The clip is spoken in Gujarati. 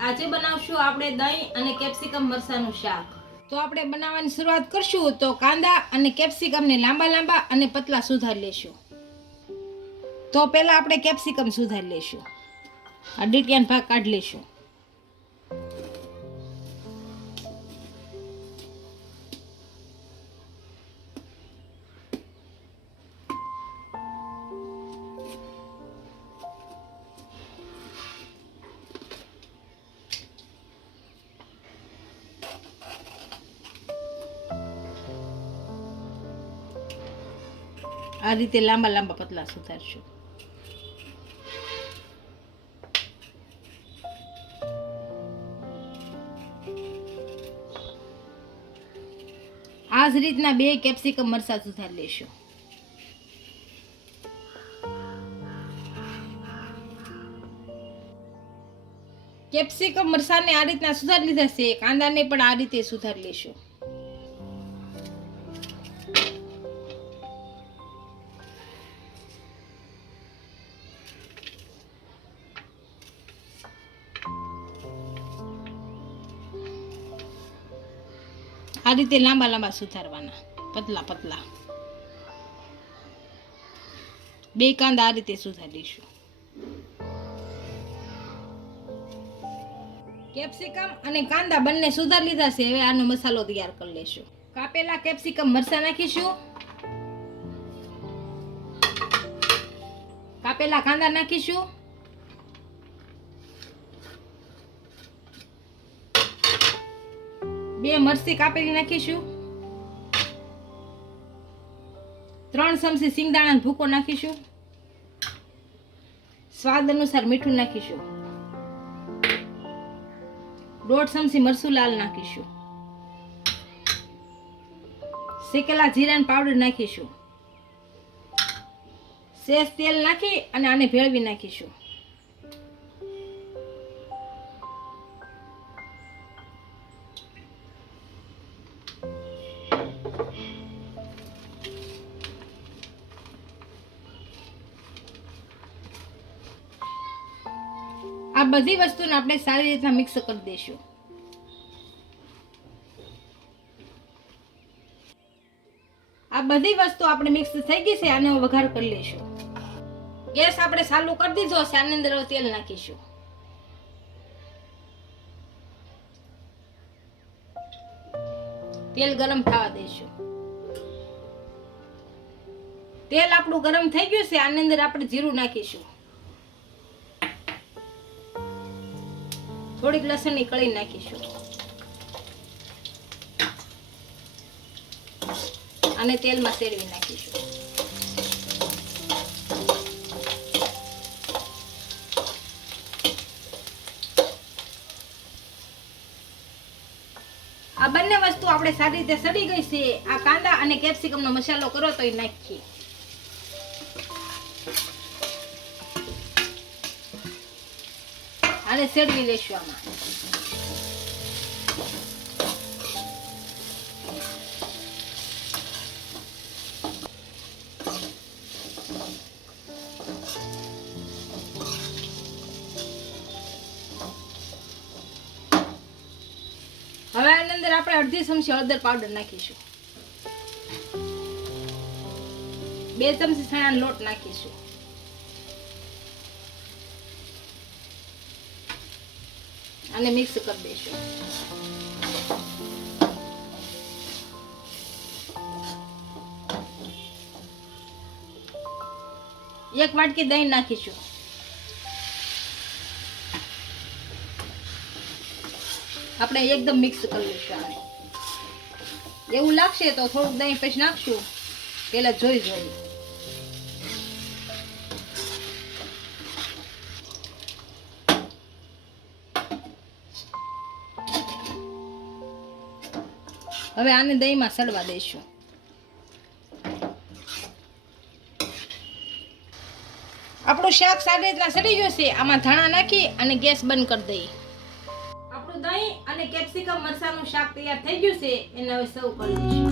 આજે બનાવશું આપણે દહીં અને કેપ્સિકમ મરસાનું શાક. તો આપણે બનાવવાની શરૂઆત કરશું તો કાંદા અને કેપ્સિકમને લાંબા લાંબા અને પતલા સુધારી લેશું. તો પહેલાં આપણે કેપ્સિકમ સુધારી લેશું. આ ડીટિયાન ભાગ કાઢી લેશું. આ રીતે લાંબા લાંબા પતલા સુધારશું. આ જ રીતના બે કેપ્સિકમ મરસા સુધારી લેશું કેપ્સિકમ મરસાને આ રીતના સુધારી લીધા છે. કાંદાને પણ આ રીતે સુધારી લેશું આ રીતે લાંબા લાંબા સુધારવાના પતલા પતલા. બે કાંદા આ રીતે સુધારીશું કેપ્સિકમ અને કાંદા બંને સુધાર લીધા છે. હવે આનો મસાલો તૈયાર કરી લેશું કાપેલા કેપ્સિકમ મરચા નાખીશું. કાપેલા કાંદા નાખીશું. બે મરચી કાપેલી નાખીશું. ત્રણ ચમચી સિંગદાણા ભૂકો નાખીશું. સ્વાદ અનુસાર મીઠું નાખીશું. દોઢ ચમચી મરસું લાલ નાખીશું. શેકેલા જીરાનો પાવડર નાખીશું. શેષ તેલ નાખી અને આને ભેળવી નાખીશું. આ બધી વસ્તુને આપણે સારી રીતના મિક્સ કરી દઈશું. આ બધી વસ્તુ આપણે મિક્સ થઈ ગઈ છે, આને વઘાર કરી લઈશું. ગેસ આપણે ચાલુ કરી દીધો છે, આની અંદર તેલ નાખીશું. તેલ ગરમ થવા દઈશું. તેલ આપણું ગરમ થઈ ગયું છે, આની અંદર આપણે જીરું નાખીશું. થોડીક લસણની કળી નાખીશું. અને તેલમાં શેરવી નાખીશું. આ બંને વસ્તુ આપણે સારી રીતે સડી ગઈ છે. આ કાંદા અને કેપ્સિકમનો મસાલો કરો તો એ નાખીએ. આને શેરવી લેશું આમાં. હવે આની અંદર આપણે અડધી ચમચી હળદર પાવડર નાખીશું. બે ચમચી ચણાનો લોટ નાખીશું. અને મિક્સ કરી દઈશું એક વાટકી દહીં નાખીશું. આપણે એકદમ મિક્સ કરી લઈશું એવું લાગશે તો થોડુંક દહીં પછી નાખશું. પેલા જોઈ જોઈ. હવે આને દહીંમાં સડવા દઈશું. આપણું શાક સારી રીતના સડી ગયું છે, આમાં ધાણા નાખી અને ગેસ બંધ કરી દઈએ. આપણું દહીં અને કેપ્સિકમ મરચાનું શાક તૈયાર થઈ ગયું છે, એને હવે સર્વ કરી દઈશું.